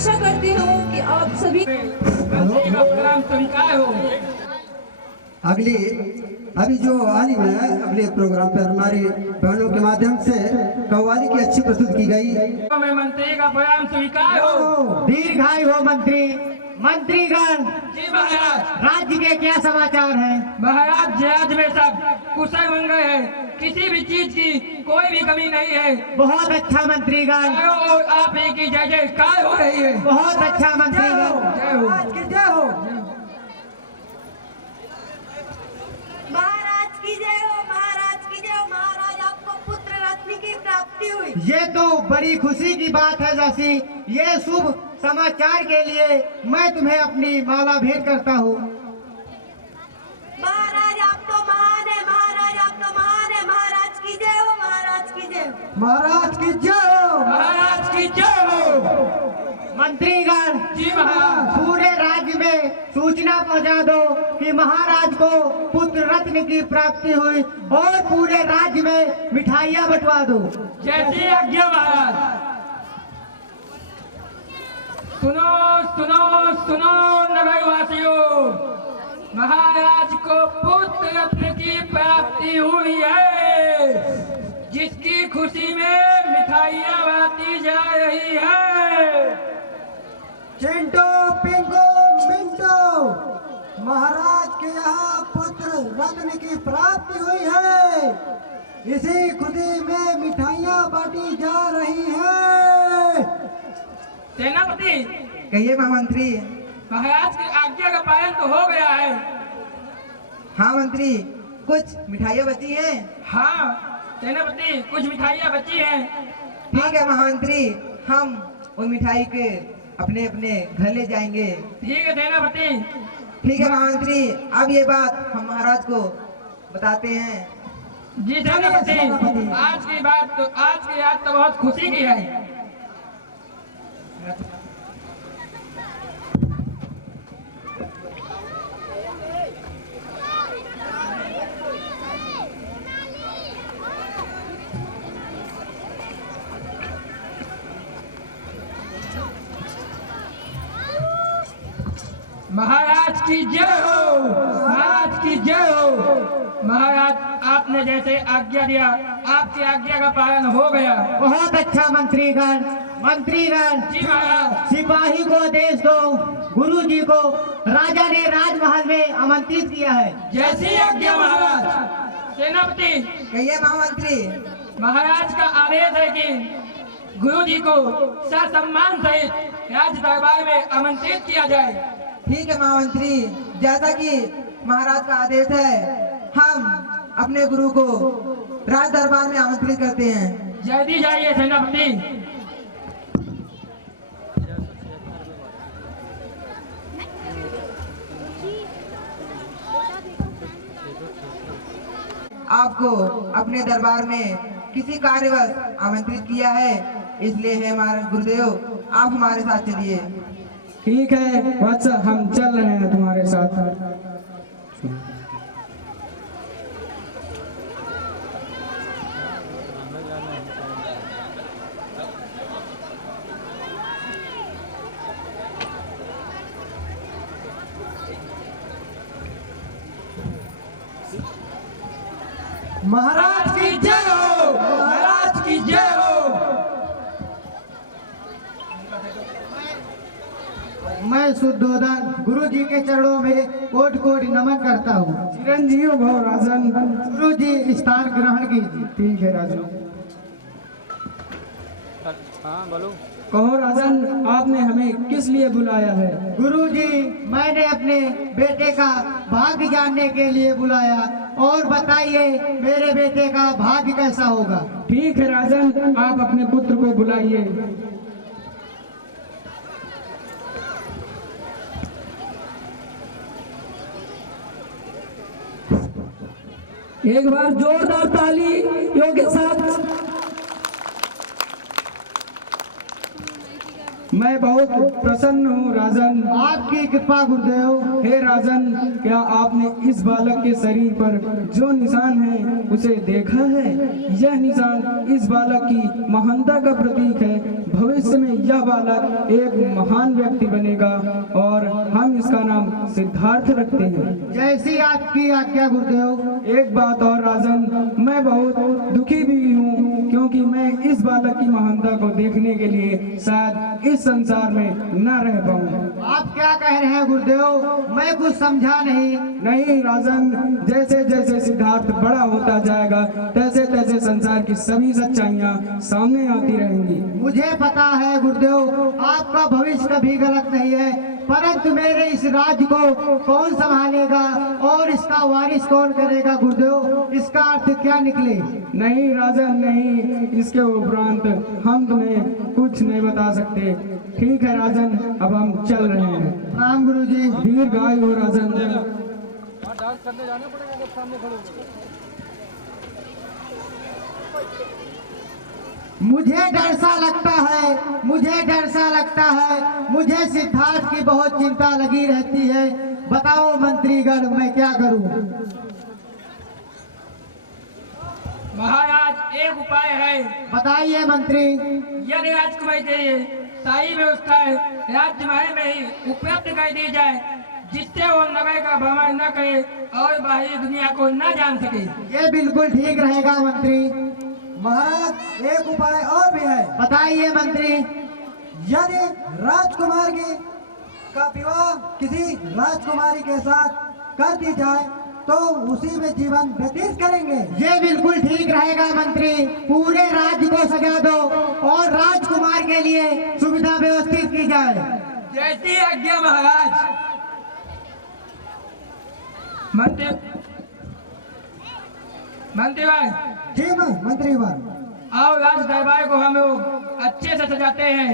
आशा करती हूँ कि आप सभी प्रोग्राम स्वीकार हो। अगली अभी जो आलिम है अगले प्रोग्राम पर हमारी बहनों के माध्यम से कव्वाली की अच्छी प्रस्तुत की गई। मैं मंत्री का बयान स्वीकार हो। दीर्घायु हो मंत्री। मंत्रीगण जी महाराज। राज्य के क्या समाचार हैं? महाराज राज्य में सब कुशल मंगल है, किसी भी चीज की कोई भी कमी नहीं है। बहुत अच्छा मंत्रीगण। और आप ही की जय जयकार हो रही है। बहुत अच्छा मंत्रीगण। जय हो। जय हो। महाराज की जय हो, महाराज की जय हो। महाराज आपको पुत्र रत्न की प्राप्ति हुई। ये तो बड़ी खुशी की बात है दासी। ये शुभ समाचार के लिए मैं तुम्हें अपनी माला भेंट करता हूँ। महाराज आप तो महान है, महाराज आप तो महान है। महाराज की जय हो, महाराज की जय हो। महाराज की जय हो। महाराज की जय हो। मंत्रीगण जी महाराज। पूरे राज्य में सूचना पहुंचा दो कि महाराज को पुत्र रत्न की प्राप्ति हुई और पूरे राज्य में मिठाइयाँ बंटवा दो। जैसी आज्ञा महाराज। सुनो सुनो सुनो नगरवासियों, महाराज को पुत्र रत्न की प्राप्ति हुई है, जिसकी खुशी में मिठाइयाँ बांटी जा रही है। चिंटू पिंकू मिंटू, महाराज के यहाँ पुत्र रत्न की प्राप्ति हुई है, इसी खुशी में मिठाइयाँ बांटी जा रही है। सेनापति कहिए महामंत्री। महाराज की आज्ञा का पालन तो हो गया है। हाँ मंत्री, कुछ मिठाइयाँ बची हैं। हाँ सेनापति, कुछ मिठाइयाँ बची हैं। ठीक है महामंत्री, हम उन मिठाई के अपने अपने घर ले जाएंगे। ठीक है सेनापति। ठीक है महामंत्री, अब ये बात हम महाराज को बताते हैं। जी सेनापति, आज की बात तो आज की याद तो बहुत खुशी की है। महाराज की जय हो, महाराज की जय हो। महाराज आपने जैसे आज्ञा दिया, आपकी आज्ञा का पालन हो गया। बहुत अच्छा मंत्रीगण। मंत्रीगण जी महाराज। सिपाही को आदेश दो, गुरु जी को राजा ने राजमहल में आमंत्रित किया है। जैसी आज्ञा महाराज। सेनापति कहिए महामंत्री। महाराज का आदेश है कि गुरु जी को ससम्मान सहित राज दरबार में आमंत्रित किया जाए। ठीक है महामंत्री, जैसा कि महाराज का आदेश है, हम अपने गुरु को राज दरबार में आमंत्रित करते हैं। जल्दी जाइए सेनापति। आपको अपने दरबार में किसी कार्यवश आमंत्रित किया है, इसलिए है हमारे गुरुदेव, आप हमारे साथ चलिए। ठीक है वत्स, हम चल रहे हैं तुम्हारे साथ। महाराज की जय हो, महाराज की जय हो। मैं शुद्धोदन गुरु जी के चरणों में कोटि कोटि नमन करता हूँ। चिरंजीव भव राजन। गुरु जी स्थान ग्रहण कीजिए। ठीक है राजन। हाँ बोलो। कहो राजन, आपने हमें किस लिए बुलाया है? गुरु जी, मैंने अपने बेटे का भाग्य जानने के लिए बुलाया, और बताइए मेरे बेटे का भाग्य कैसा होगा। ठीक है राजन, आप अपने पुत्र को बुलाइए। एक बार जोरदार तालियों के साथ। मैं बहुत प्रसन्न हूँ राजन। आपकी कृपा गुरुदेव। हे राजन, क्या आपने इस बालक के शरीर पर जो निशान है उसे देखा है? यह निशान इस बालक की महानता का प्रतीक है। भविष्य भविष्य में यह बालक एक महान व्यक्ति बनेगा और हम इसका नाम सिद्धार्थ रखते हैं। जैसी आपकी आज्ञा गुरुदेव। एक बात और राजन, मैं बहुत दुखी भी हूँ क्योंकि मैं इस बालक की महानता को देखने के लिए शायद इस संसार में न रह पाऊँ। आप क्या कह रहे हैं गुरुदेव? मैं कुछ समझा नहीं। नहीं राजन, जैसे जैसे सिद्धार्थ बड़ा होता जाएगा तैसे तैसे संसार की सभी सच्चाइयाँ सामने आती रहेंगी। मुझे पता है गुरुदेव, आपका भविष्य कभी गलत नहीं है, परंतु मेरे इस राज्य को कौन संभालेगा और इसका वारिस कौन करेगा गुरुदेव? इसका अर्थ क्या निकले? नहीं राजन नहीं, इसके उपरांत हम तुम्हें कुछ नहीं बता सकते। ठीक है राजन, अब हम चल रहे हैं। प्रणाम गुरुजी। दीर्घायु हो राजन। मुझे डर सा लगता है, मुझे डर सा लगता है, मुझे सिद्धार्थ की बहुत चिंता लगी रहती है। बताओ मंत्रीगण, मैं क्या करूं? महाराज एक उपाय है। बताइए मंत्री। यदि राजकुमारी के शाही व्यवस्था राज्य महल में ही उपलब्ध कर दी जाए, जिससे वो नगर का भ्रमण न करे और बाहरी दुनिया को न जान सके। ये बिल्कुल ठीक रहेगा मंत्री। महाराज एक उपाय और भी है। बताइए मंत्री। यदि राजकुमार का विवाह किसी राजकुमारी के साथ कर दी जाए तो उसी में जीवन व्यतीत करेंगे। ये बिल्कुल ठीक रहेगा मंत्री। पूरे राज्य को सजा दो और राजकुमार के लिए सुविधा व्यवस्थित की जाए। जैसी आज्ञा महाराज। मंत्री भाई। जी मंत्री बार। आओ राज दरबार को हम लोग अच्छे से सजाते हैं।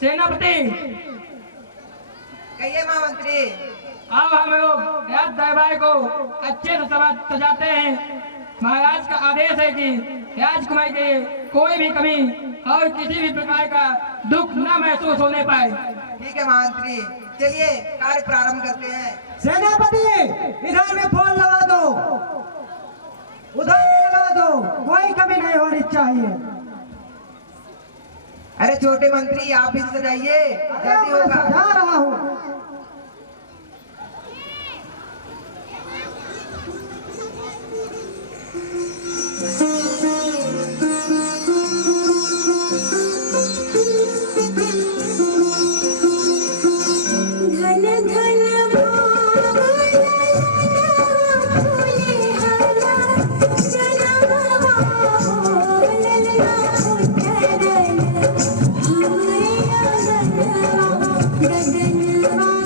सेनापति कहिए महामंत्री। आओ हम लोग राज दरबार को अच्छे से सजाते हैं। महाराज का आदेश है कि राजकुमारी के कोई भी कमी और किसी भी प्रकार का दुख न महसूस होने पाए। ठीक है महामंत्री, चलिए कार्य प्रारंभ करते हैं। सेनापति इधर भी फोन लगा दो, उधर भी लगा दो, कोई कमी नहीं होनी चाहिए। अरे छोटे मंत्री आप ही सजाइए, जल्दी होगा। जा रहा हूँ। धन धन गगन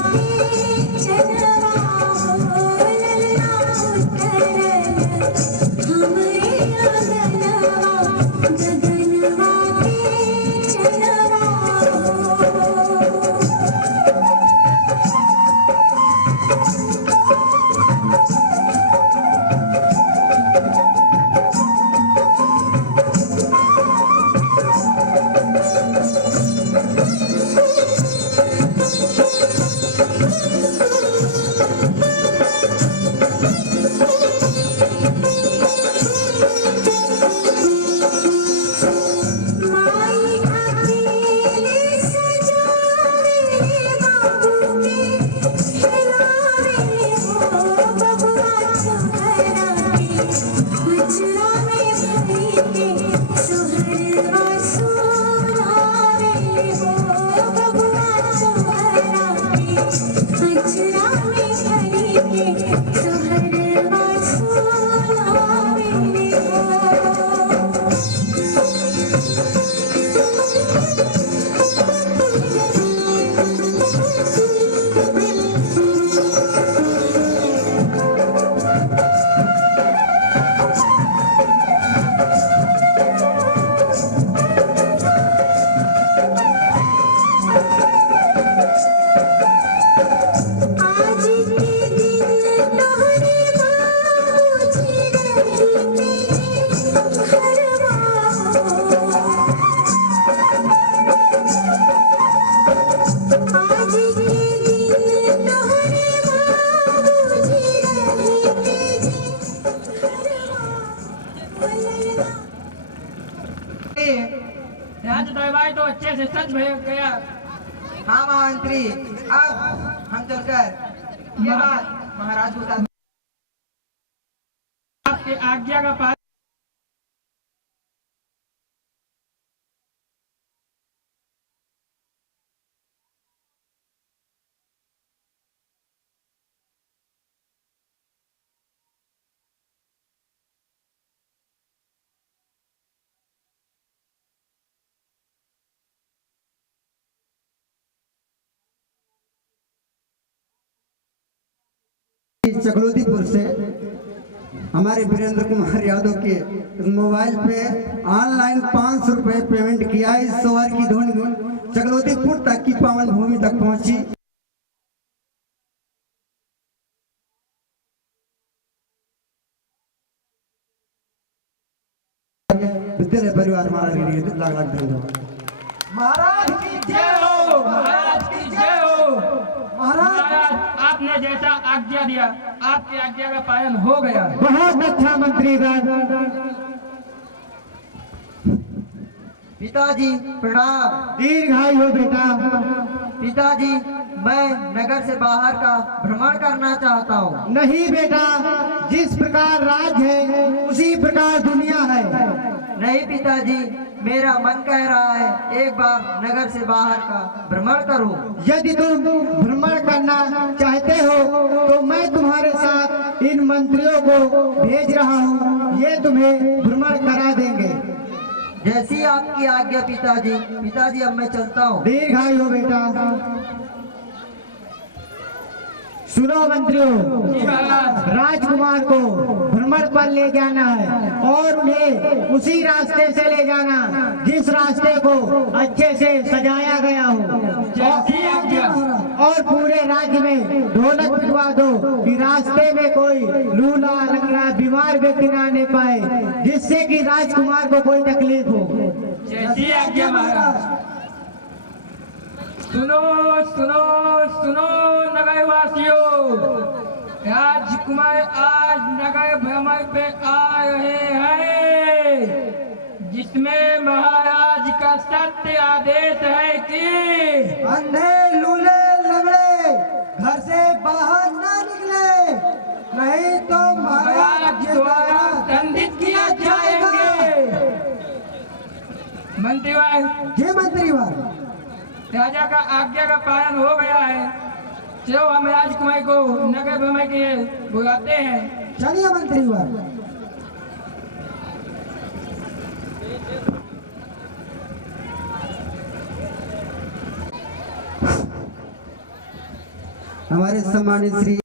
आज तो अच्छे से सच भय गया। हाँ महामंत्री, अब हम चलकर ये बात महाराज को बता। आपके आज्ञा का पालन। चकलोतीपुर से हमारे वीरेंद्र कुमार यादव के मोबाइल पे ऑनलाइन 500 रुपए पेमेंट किया है। इस सवार की धुन चकलोतीपुर तक की पावन भूमि तक पहुंची। विद्यालय परिवार महाराज के लिए लाख लाख धन्यवाद। महाराज की जय हो, महाराज की जय हो। महाराज आपने जैसा आज्ञा दिया, आपकी आज्ञा का पालन हो गया। बहुत अच्छा मंत्रीगण। पिताजी प्रणाम। दीर्घायु हो बेटा। पिताजी, मैं नगर से बाहर का भ्रमण करना चाहता हूँ। नहीं बेटा, जिस प्रकार राज है उसी प्रकार दुनिया है। नहीं पिताजी, मेरा मन कह रहा है एक बार नगर से बाहर का भ्रमण करूं। यदि तुम भ्रमण करना चाहते हो तो मैं तुम्हारे साथ इन मंत्रियों को भेज रहा हूँ, ये तुम्हें भ्रमण करा देंगे। जैसी आपकी आज्ञा पिताजी। पिताजी, अब मैं चलता हूँ। दीर्घायु हो बेटा। सुनो मंत्रियों, राजकुमार को भ्रमण पर ले जाना है और उन्हें उसी रास्ते से ले जाना जिस रास्ते को अच्छे से सजाया गया हो। और पूरे राज्य में ढोलक पिटवा दो कि रास्ते में कोई लूला लंगड़ा बीमार व्यक्ति न आने पाए, जिससे कि राजकुमार को कोई तकलीफ हो। जैसी आज्ञा महाराज। सुनो सुनो सुनो नगर वासियों, राजकुमार आज नगर भ्रमण पे आ रहे हैं, जिसमें महाराज का सत्य आदेश है कि अंधे लूले लंगड़े घर से बाहर ना निकले, नहीं तो महाराज द्वारा दंडित किया जाएंगे। मंत्रीवार। जी मंत्रीवार। राजा का आज्ञा का पालन हो गया है। चलो हम राजकुमार को नगर भ्रमण के लिए बुलाते हैं। चलिए मंत्रीवार। हमारे सम्मानित श्री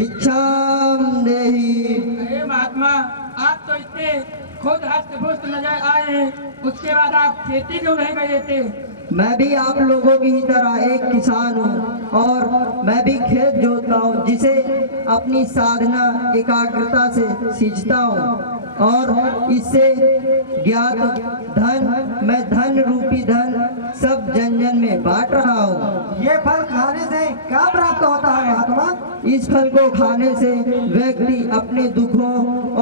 भिक्षाम देहि। अरे महात्मा, आप तो इतने खुद हष्ट-पुष्ट नजर आए हैं, उसके बाद आप खेती क्यों नहीं गए थे? मैं भी आप लोगों की ही तरह एक किसान हूँ और मैं भी खेत जोतता हूँ, जिसे अपनी साधना एकाग्रता से सींचता हूँ और इससे ज्ञात धन, मैं धन रूपी धन सब जन जन में बांट रहा हूँ। ये फल खाने से क्या प्राप्त होता है महात्मा? इस फल को खाने से व्यक्ति अपने दुखों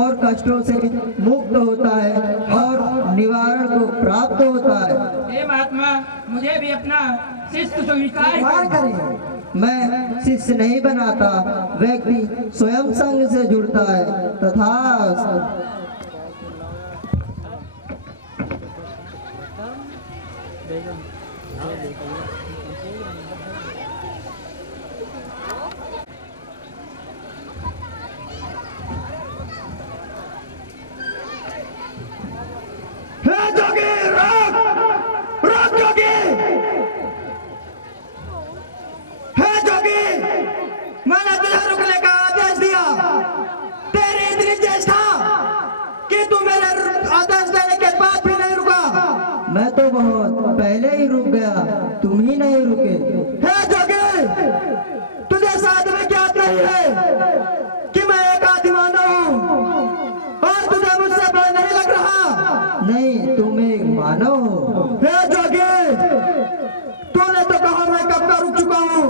और कष्टों से मुक्त होता है और निवारण को प्राप्त होता है। हे महात्मा, मुझे भी अपना शिष्य स्वीकार करिए। मैं शिष्य नहीं बनाता, व्यक्ति स्वयं संग से जुड़ता है। तथा मैंने तुझे रुकने का आदेश दिया। तेरी इतनी चेष्टा कि तू मेरे आदेश देने के बाद भी नहीं रुका। मैं तो बहुत पहले ही रुक गया, तुम ही नहीं रुके। हे जोगी, तुझे शायद में ज्ञात नहीं है कि मैं एक आदि मानव हूँ और तुझे मुझसे भय नहीं लग रहा। नहीं, तुम एक मानव हो। हे जोगी, तूने तो कहा मैं कब का रुक चुका हूँ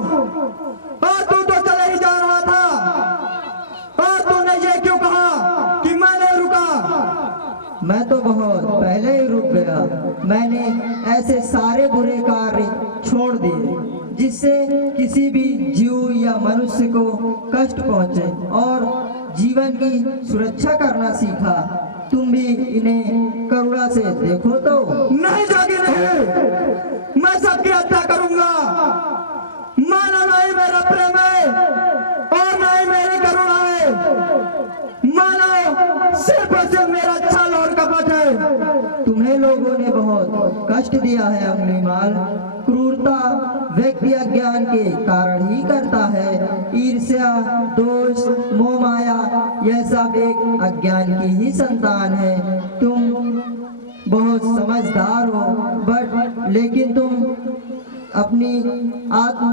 और तू तो चले ही जा रहा था, और तूने ये क्यों कहा कि मैं नहीं रुका? मैं तो बहुत पहले ही रुक गया। मैंने ऐसे सारे बुरे कार्य छोड़ दिए जिससे किसी भी जीव या मनुष्य को कष्ट पहुंचे और जीवन की सुरक्षा करना सीखा। तुम भी इन्हें करुणा से देखो तो। नहीं जोगी, नहीं, मैं सबकी हत्या करूंगा। मानो नहीं मेरा प्रेम है और नहीं मेरी करुणा है, मानो सिर्फ और सिर्फ मेरा छल और कपट है। तुम्हें लोगों ने बहुत कष्ट दिया है अंगुलीमाल। क्रूरता व्यक्ति अज्ञान के कारण ही करता है। ईर्ष्या, दोष, मोह माया, यह सब एक अज्ञान की ही संतान है। तुम बहुत समझदार हो, बट लेकिन तुम अपनी आत्म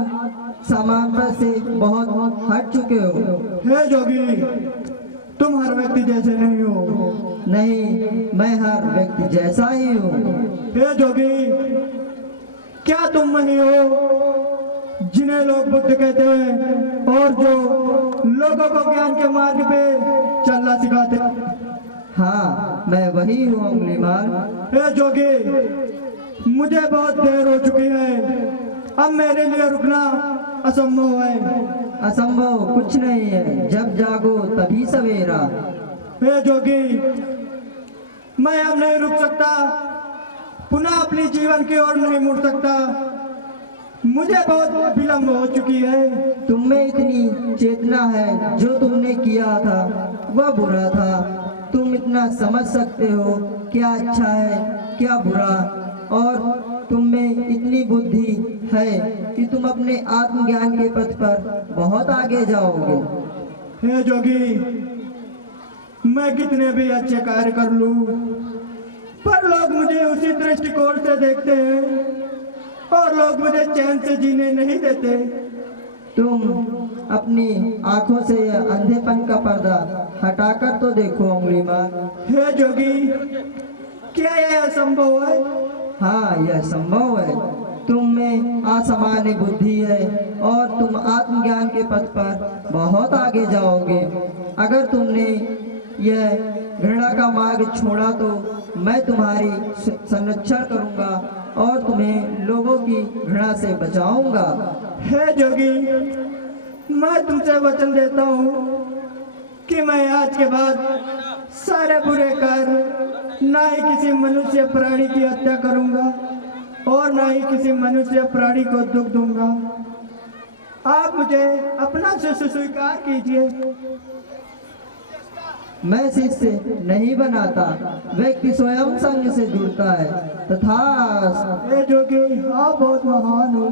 समानता से बहुत हट चुके हो। हे जोगी, तुम हर व्यक्ति जैसे नहीं हो। नहीं, मैं हर व्यक्ति जैसा ही हूँ। हे जोगी, क्या तुम वही हो जिन्हें लोग बुद्ध कहते हैं और जो लोगों को ज्ञान के मार्ग पे चलना सिखाते हैं? हाँ, मैं वही हूँ अंगुलीमाल। हे जोगी, मुझे बहुत देर हो चुकी है, अब मेरे लिए रुकना असंभव है। असंभव कुछ नहीं है, जब जागो तभी सवेरा। हे जोगी, मैं अब नहीं रुक सकता, पुनः अपनी जीवन की ओर नहीं मुड़ सकता। मुझे बहुत विलंब हो चुकी है। तुम में इतनी चेतना है, जो तुमने किया था वह बुरा था। तुम इतना समझ सकते हो क्या अच्छा है क्या बुरा, और तुम में इतनी बुद्धि है कि तुम अपने आत्मज्ञान के पथ पर बहुत आगे जाओगे। हे जोगी, मैं कितने भी अच्छे कार्य कर लूं, पर लोग मुझे उसी दृष्टिकोण से देखते हैं और लोग मुझे चैन से जीने नहीं देते। तुम अपनी आंखों से यह अंधेपन का पर्दा हटाकर तो देखो अंगुलीमाल। हे जोगी, क्या यह असंभव है? हाँ, यह संभव है। तुम में असामान्य बुद्धि है और तुम आत्मज्ञान के पथ पर बहुत आगे जाओगे। अगर तुमने यह घृणा का मार्ग छोड़ा तो मैं तुम्हारी संरक्षण करूंगा और तुम्हें लोगों की घृणा से बचाऊंगा। हे जोगी, मैं तुमसे वचन देता हूँ कि मैं आज के बाद सारे बुरे कार्य ना ही किसी मनुष्य प्राणी की हत्या करूंगा और ना ही किसी मनुष्य प्राणी को दुख दूंगा। आप मुझे अपना शिष्य स्वीकार कीजिए। मैं शिष्य नहीं बनाता, व्यक्ति स्वयं संग से जुड़ता है। तथा हे जोगी, आप बहुत महान हो।